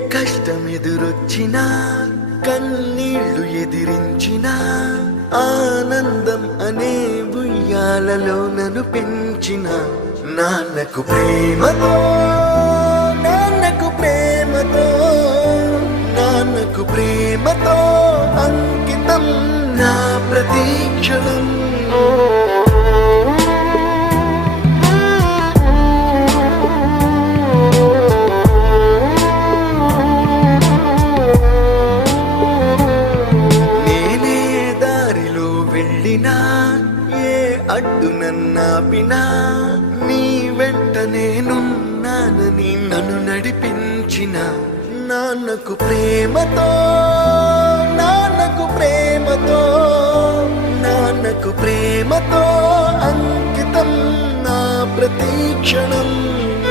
కష్టమెదురొచ్చినా కన్నీళ్లు ఎదిరించినా ఆనందం అనే ఉయ్యాలలో నన్ను పెంచిన నాన్నకు ప్రేమతో నాన్నకు ప్రేమతో నాన్నకు ప్రేమతో అంకితం నా ప్రతీక్షణం. ఏ అడ్డు నన్నాపినా నీ వెంట నేనున్నానని నన్ను నడిపించిన నాన్నకు ప్రేమతో నాన్నకు ప్రేమతో నాన్నకు ప్రేమతో అంకితం నా ప్రతీక్షణం.